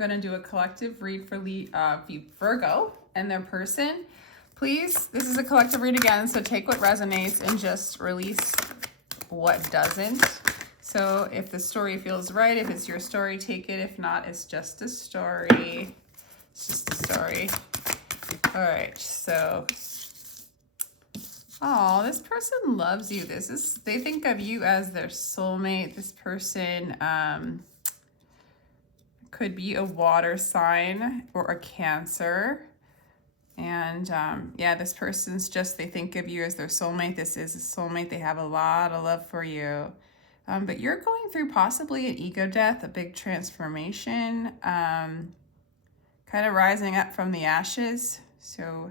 going to do a collective read for Virgo and their person. Please, this is a collective read again, so take what resonates and just release what doesn't. So if the story feels right, if it's your story, take it. If not, it's just a story. It's just a story. All right, so, oh, this person loves you. They think of you as their soulmate. This person could be a water sign or a Cancer. And yeah, this person's they think of you as their soulmate. This is a soulmate. They have a lot of love for you. But you're going through possibly an ego death, a big transformation, kind of rising up from the ashes. So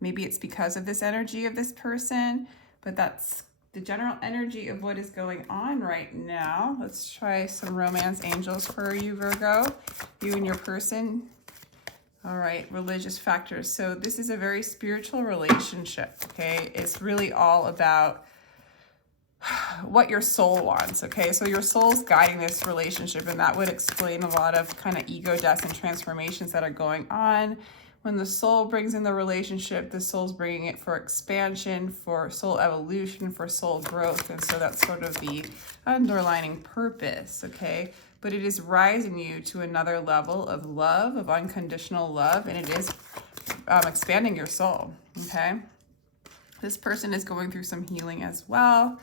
maybe it's because of this energy of this person, but that's the general energy of what is going on right now. Let's try some romance angels for you, Virgo, you and your person. All right, religious factors. So this is a very spiritual relationship, okay? It's really all about what your soul wants, okay? So your soul's guiding this relationship, and that would explain a lot of kind of ego deaths and transformations that are going on. When the soul brings in the relationship, the soul's bringing it for expansion, for soul evolution, for soul growth, and so that's sort of the underlining purpose, okay? But it is rising you to another level of love, of unconditional love, and it is expanding your soul, okay? This person is going through some healing as well.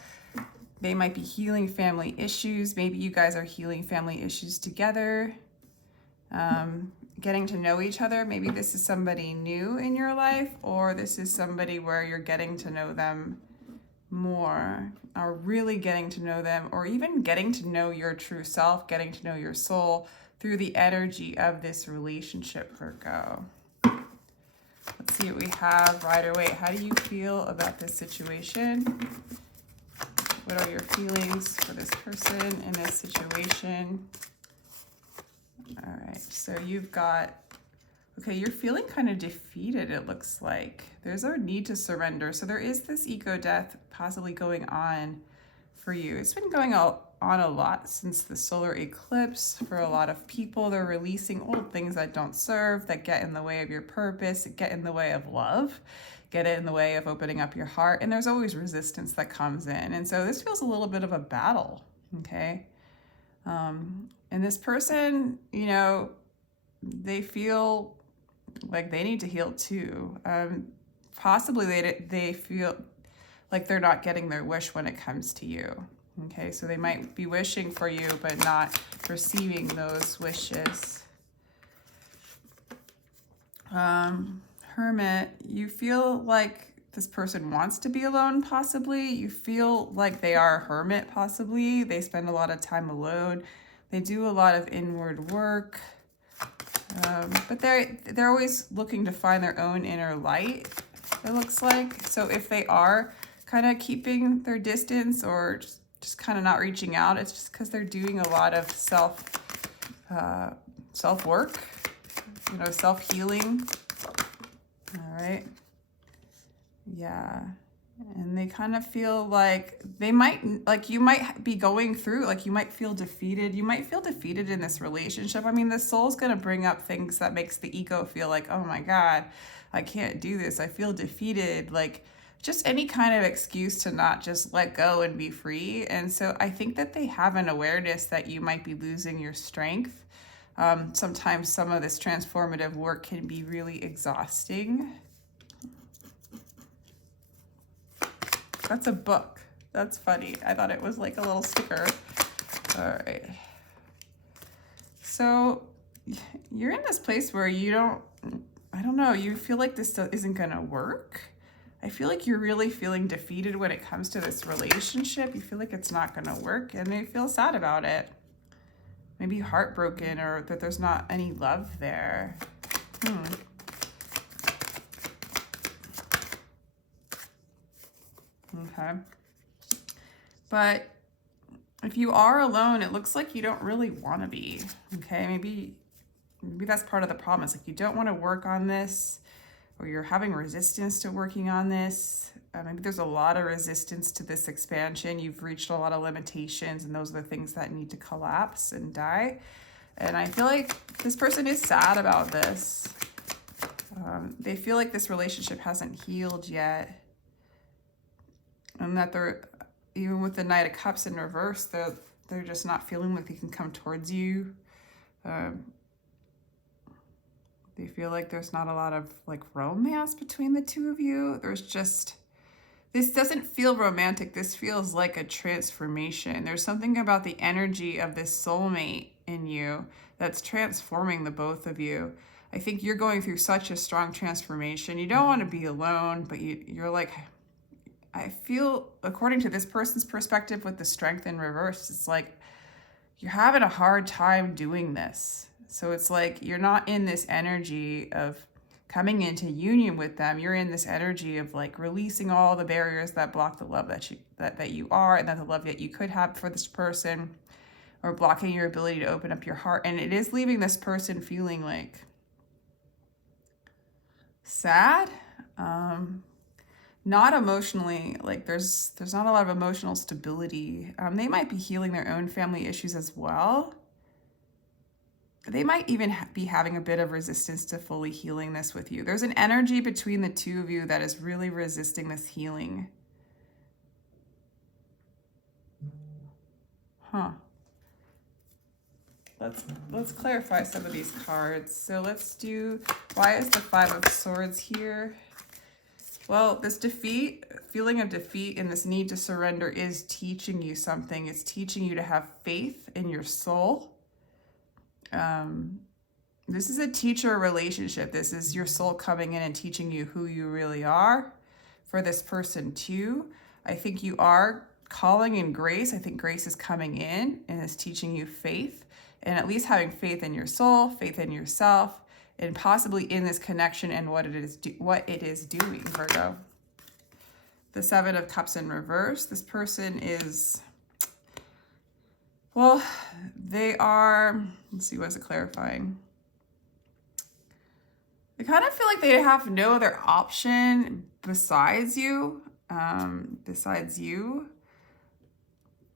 They might be healing family issues. Maybe you guys are healing family issues together, getting to know each other. Maybe this is somebody new in your life, or this is somebody where you're getting to know them more, or really getting to know them, or even getting to know your true self, getting to know your soul through the energy of this relationship, Virgo. Let's see what we have. Rider-Waite, how do you feel about this situation? What are your feelings for this person in this situation? All right, so you've got, okay, you're feeling kind of defeated, it looks like. There's a need to surrender. So there is this ego death possibly going on for you. It's been going on a lot since the solar eclipse for a lot of people. They're releasing old things that don't serve, that get in the way of your purpose, that get in the way of love, get in the way of opening up your heart. And there's always resistance that comes in. And so this feels a little bit of a battle, okay? And this person, you know, they feel like they need to heal too. Possibly they feel like they're not getting their wish when it comes to you. Okay, so they might be wishing for you, but not receiving those wishes. Hermit, you feel like this person wants to be alone, possibly. You feel like they are a hermit, possibly. They spend a lot of time alone. They do a lot of inward work. But they're always looking to find their own inner light, it looks like. So if they are kind of keeping their distance or just kind of not reaching out, it's just because they're doing a lot of self-work, you know, self-healing. All right. Yeah. And they kind of feel like they might, like you might be going through, like you might feel defeated. You might feel defeated in this relationship. I mean, the soul's going to bring up things that makes the ego feel like, oh my God, I can't do this. I feel defeated. Like just any kind of excuse to not just let go and be free. And so I think that they have an awareness that you might be losing your strength. Sometimes some of this transformative work can be really exhausting. That's a book. That's funny. I thought it was like a little sticker. All right. So you're in this place where you don't know, you feel like this isn't going to work. I feel like you're really feeling defeated when it comes to this relationship. You feel like it's not going to work, and you feel sad about it. Maybe heartbroken, or that there's not any love there. Okay. But if you are alone, it looks like you don't really want to be. Okay, maybe that's part of the problem. It's like you don't want to work on this, or you're having resistance to working on this. Maybe there's a lot of resistance to this expansion. You've reached a lot of limitations, and those are the things that need to collapse and die. And I feel like this person is sad about this. They feel like this relationship hasn't healed yet. And that they're, even with the Knight of Cups in reverse, they're just not feeling like they can come towards you. They feel like there's not a lot of like romance between the two of you. There's just, this doesn't feel romantic. This feels like a transformation. There's something about the energy of this soulmate in you that's transforming the both of you. I think you're going through such a strong transformation. You don't want to be alone, but you're like, I feel, according to this person's perspective with the Strength in reverse, it's like you're having a hard time doing this. So it's like you're not in this energy of coming into union with them. You're in this energy of like releasing all the barriers that block the love that you are, and that the love that you could have for this person, or blocking your ability to open up your heart. And it is leaving this person feeling like sad, not emotionally, like there's not a lot of emotional stability. They might be healing their own family issues as well. They might even be having a bit of resistance to fully healing this with you. There's an energy between the two of you that is really resisting this healing. Huh. Let's clarify some of these cards. So let's do, why is the Five of Swords here? Well, this defeat, feeling of defeat and this need to surrender is teaching you something. It's teaching you to have faith in your soul. This is a teacher relationship. This is your soul coming in and teaching you who you really are. For this person too, I think you are calling in grace. I think grace is coming in and is teaching you faith, and at least having faith in your soul, faith in yourself, and possibly in this connection and what it is doing, Virgo. The Seven of Cups in reverse. This person is, well, they are, let's see, what is it clarifying? They kind of feel like they have no other option besides you,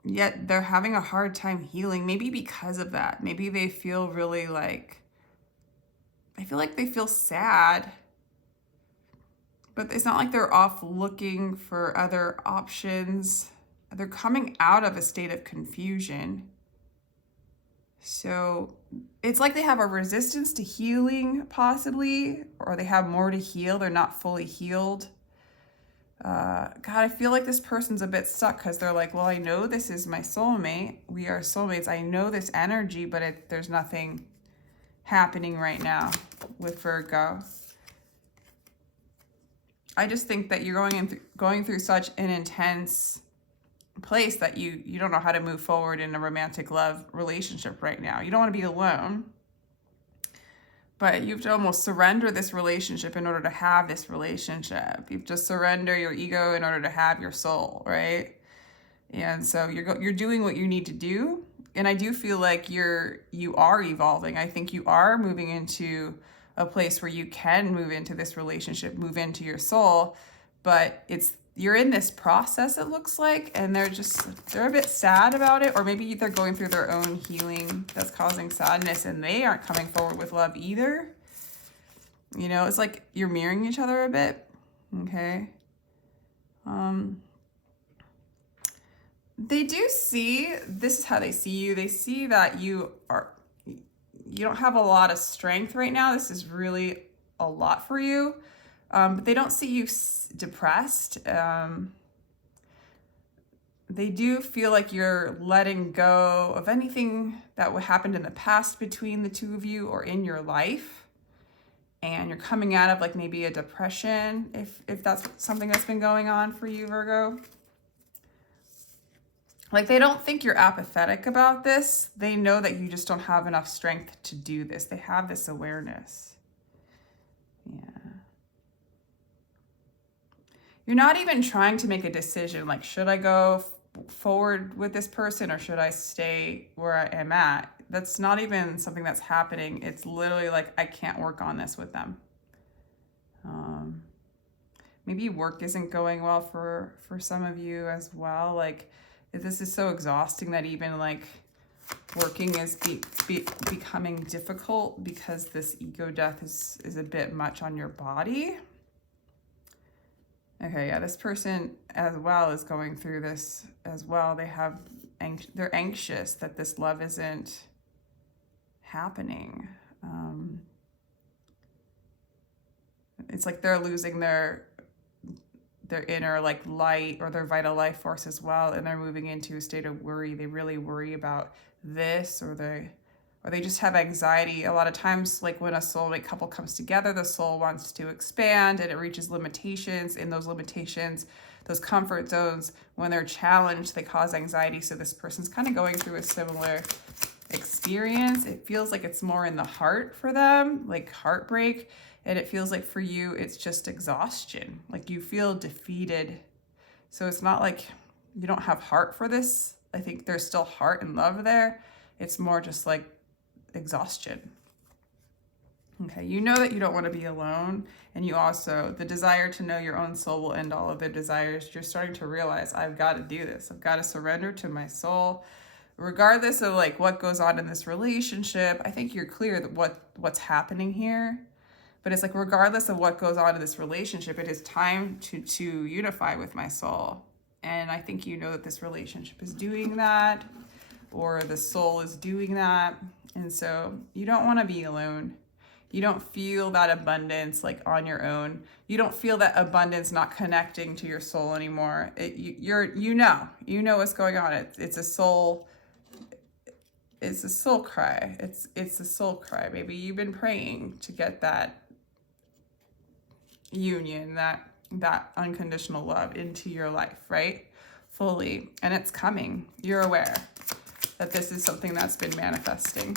yet they're having a hard time healing, maybe because of that. Maybe they feel really like, I feel like they feel sad, but it's not like they're off looking for other options. They're coming out of a state of confusion. So it's like they have a resistance to healing, possibly, or they have more to heal. They're not fully healed. God, I feel like this person's a bit stuck because they're like, well, I know this is my soulmate. We are soulmates. I know this energy, but there's nothing happening right now with Virgo. I just think that you're going through such an intense place that you don't know how to move forward in a romantic love relationship right now. You don't want to be alone, but you have to almost surrender this relationship in order to have this relationship. You have to surrender your ego in order to have your soul, right? And so you're doing what you need to do. And I do feel like you are evolving. I think you are moving into a place where you can move into this relationship, move into your soul, but you're in this process, it looks like, and they're a bit sad about it, or maybe they're going through their own healing that's causing sadness, and they aren't coming forward with love either. You know, it's like you're mirroring each other a bit, okay? They do see, this is how they see you. They see that you don't have a lot of strength right now. This is really a lot for you. But they don't see you depressed. They do feel like you're letting go of anything that happened in the past between the two of you or in your life. And you're coming out of like maybe a depression, if that's something that's been going on for you, Virgo. Like, they don't think you're apathetic about this. They know that you just don't have enough strength to do this. They have this awareness. Yeah. You're not even trying to make a decision, like, should I go forward with this person or should I stay where I am at? That's not even something that's happening. It's literally like, I can't work on this with them. Maybe work isn't going well for some of you as well. Like, this is so exhausting that even like working is becoming difficult because this ego death is a bit much on your body. Okay, yeah, this person as well is going through this as well. They're anxious that this love isn't happening. It's like they're losing their inner like light or their vital life force as well, and they're moving into a state of worry. They really worry about this, or they just have anxiety. A lot of times, like when a soulmate couple comes together, the soul wants to expand and it reaches limitations. In those limitations, those comfort zones, when they're challenged, they cause anxiety. So this person's kind of going through a similar experience. It feels like it's more in the heart for them, like heartbreak. And it feels like for you, it's just exhaustion. Like you feel defeated. So it's not like you don't have heart for this. I think there's still heart and love there. It's more just like exhaustion. Okay, you know that you don't want to be alone. And you also, the desire to know your own soul will end all of their desires. You're starting to realize, I've got to do this. I've got to surrender to my soul. Regardless of like what goes on in this relationship, I think you're clear that what's happening here. But it's like, regardless of what goes on in this relationship, it is time to unify with my soul. And I think you know that this relationship is doing that, or the soul is doing that. And so you don't want to be alone. You don't feel that abundance like on your own. You don't feel that abundance not connecting to your soul anymore. You know what's going on. It's a soul. It's a soul cry. It's a soul cry. Maybe you've been praying to get that union, that unconditional love into your life, right? Fully. And it's coming. You're aware that this is something that's been manifesting.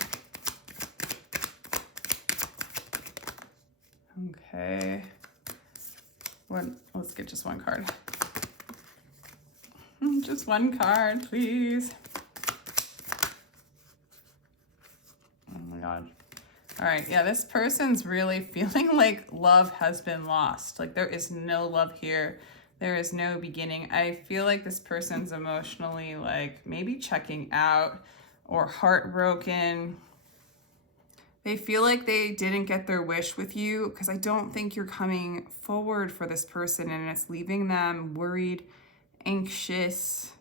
Okay. Let's get just one card. Just one card, please. Oh my God. All right, yeah, this person's really feeling like love has been lost. Like there is no love here. There is no beginning. I feel like this person's emotionally like maybe checking out or heartbroken. They feel like they didn't get their wish with you because I don't think you're coming forward for this person, and it's leaving them worried, anxious,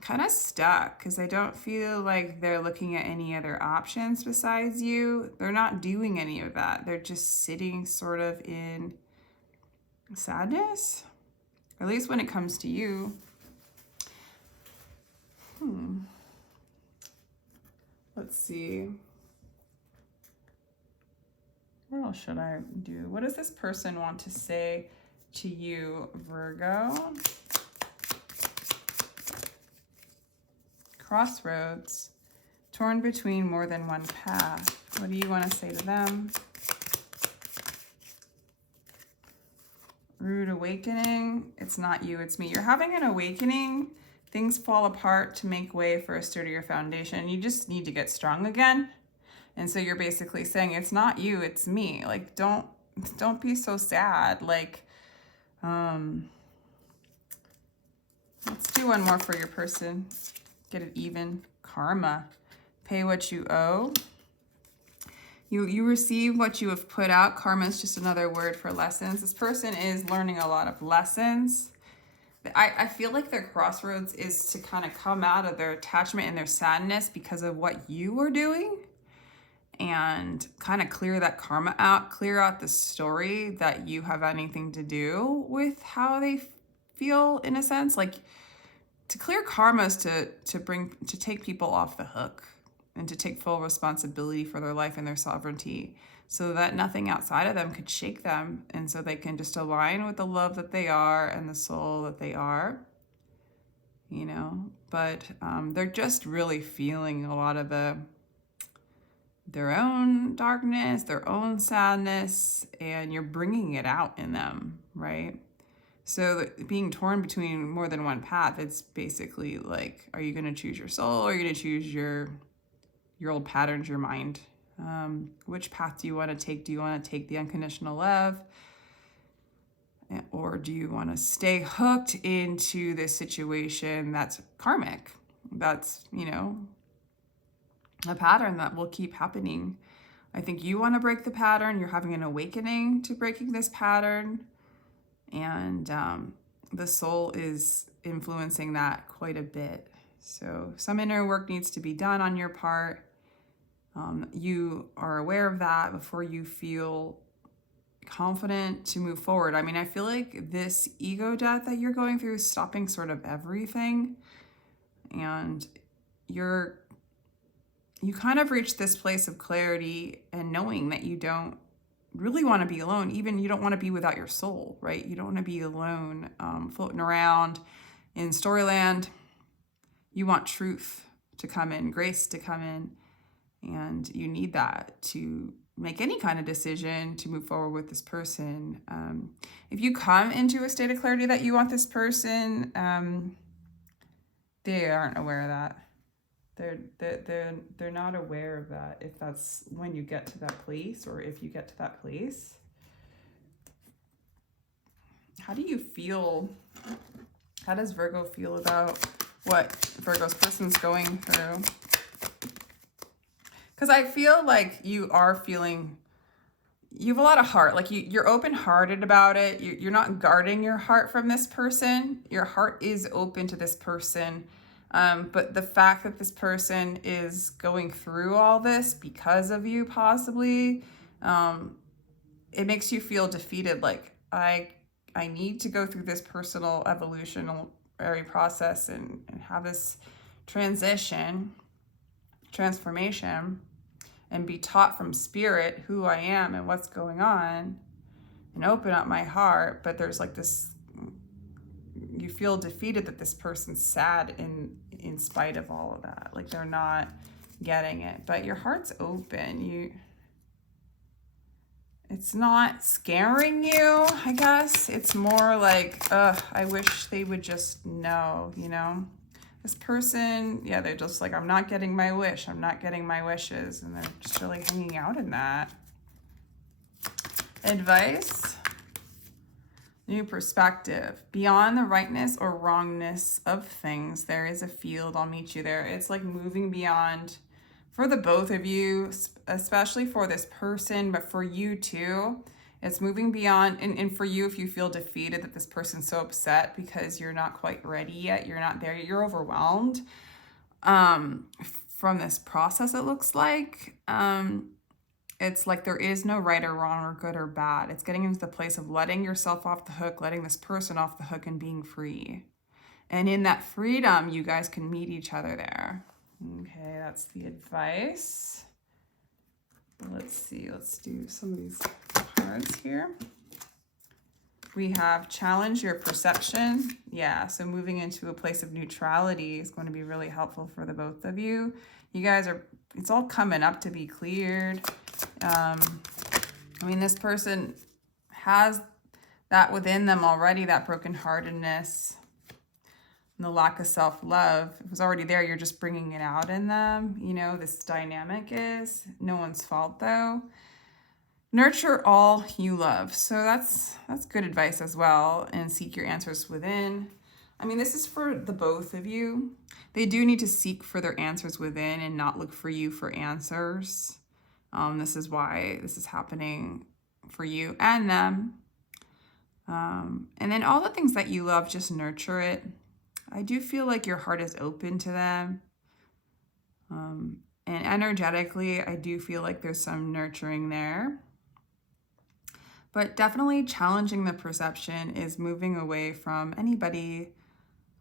kind of stuck, because I don't feel like they're looking at any other options besides you. They're not doing any of that. They're just sitting sort of in sadness, at least when it comes to you. Let's see. What else should I do? What does this person want to say to you, Virgo? Crossroads, torn between more than one path. What do you want to say to them? Rude awakening. It's not you, it's me. You're having an awakening. Things fall apart to make way for a sturdier foundation. You just need to get strong again. And so you're basically saying, it's not you, it's me. Like, don't be so sad. Like, let's do one more for your person. Get it even. Karma. Pay what you owe. You receive what you have put out. Karma is just another word for lessons. This person is learning a lot of lessons. I feel like their crossroads is to kind of come out of their attachment and their sadness because of what you were doing, and kind of clear that karma out, clear out the story that you have anything to do with how they feel, in a sense. Like, to clear karma is to take people off the hook and to take full responsibility for their life and their sovereignty, so that nothing outside of them could shake them, and so they can just align with the love that they are and the soul that they are, you know. But they're just really feeling a lot of their own darkness, their own sadness, and you're bringing it out in them, right? So being torn between more than one path, it's basically like, are you going to choose your soul, or are you going to choose your old patterns, your mind? Which path do you want to take? Do you want to take the unconditional love? Or do you want to stay hooked into this situation that's karmic? That's, you know, a pattern that will keep happening. I think you want to break the pattern. You're having an awakening to breaking this pattern. And the soul is influencing that quite a bit. So some inner work needs to be done on your part. You are aware of that before you feel confident to move forward. I mean, I feel like this ego death that you're going through is stopping sort of everything. And you kind of reach this place of clarity and knowing that you don't really want to be alone. Even you don't want to be without your soul, right? You don't want to be alone, floating around in storyland. You want truth to come in, grace to come in, and you need that to make any kind of decision to move forward with this person. If you come into a state of clarity that you want this person, they aren't aware of that. They're not aware of that if that's when you get to that place, or if you get to that place. How do you feel? How does Virgo feel about what Virgo's person's going through? Because I feel like you are feeling, you have a lot of heart. Like you're open-hearted about it. You're not guarding your heart from this person. Your heart is open to this person. But the fact that this person is going through all this because of you, possibly, it makes you feel defeated. Like, I need to go through this personal evolutionary process and have this transformation, and be taught from spirit who I am and what's going on, and open up my heart. But there's like this, you feel defeated that this person's sad in spite of all of that. Like they're not getting it, but your heart's open. It's not scaring you, I guess. It's more like, I wish they would just know, you know? This person, yeah, they're just like, I'm not getting my wish. I'm not getting my wishes. And they're just really hanging out in that. Advice. New perspective. Beyond the rightness or wrongness of things, there is a field. I'll meet you there. It's like moving beyond, for the both of you, especially for this person, but for you too. It's moving beyond, and for you, if you feel defeated that this person's so upset because you're not quite ready yet, you're not there yet, you're overwhelmed from this process, it looks like. It's like there is no right or wrong or good or bad. It's getting into the place of letting yourself off the hook, letting this person off the hook, and being free. And in that freedom, you guys can meet each other there. Okay, that's the advice. Let's see, let's do some of these cards here. We have challenge your perception. Yeah, so moving into a place of neutrality is going to be really helpful for the both of you. You guys are, it's all coming up to be cleared. I mean, this person has that within them already, that brokenheartedness and the lack of self-love. It was already there. You're just bringing it out in them. You know, this dynamic is no one's fault though. Nurture all you love. So that's good advice as well. And seek your answers within. I mean, this is for the both of you. They do need to seek for their answers within and not look for you for answers. This is why this is happening for you and them. And then all the things that you love, just nurture it. I do feel like your heart is open to them. And energetically, I do feel like there's some nurturing there. But definitely challenging the perception is moving away from anybody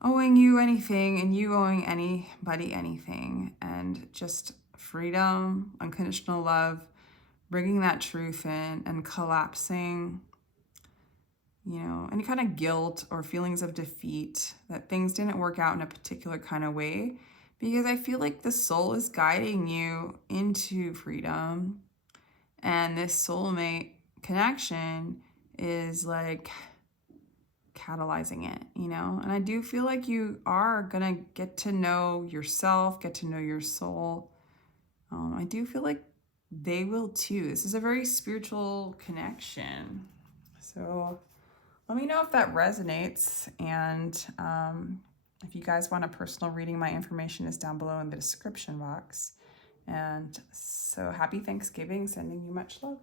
owing you anything and you owing anybody anything, and just freedom, unconditional love, bringing that truth in and collapsing, you know, any kind of guilt or feelings of defeat that things didn't work out in a particular kind of way, because I feel like the soul is guiding you into freedom, and this soulmate connection is like catalyzing it, you know? And I do feel like you are gonna get to know yourself, get to know your soul. I do feel like they will too. This is a very spiritual connection. So let me know if that resonates. And if you guys want a personal reading, my information is down below in the description box. And so happy Thanksgiving, sending you much love.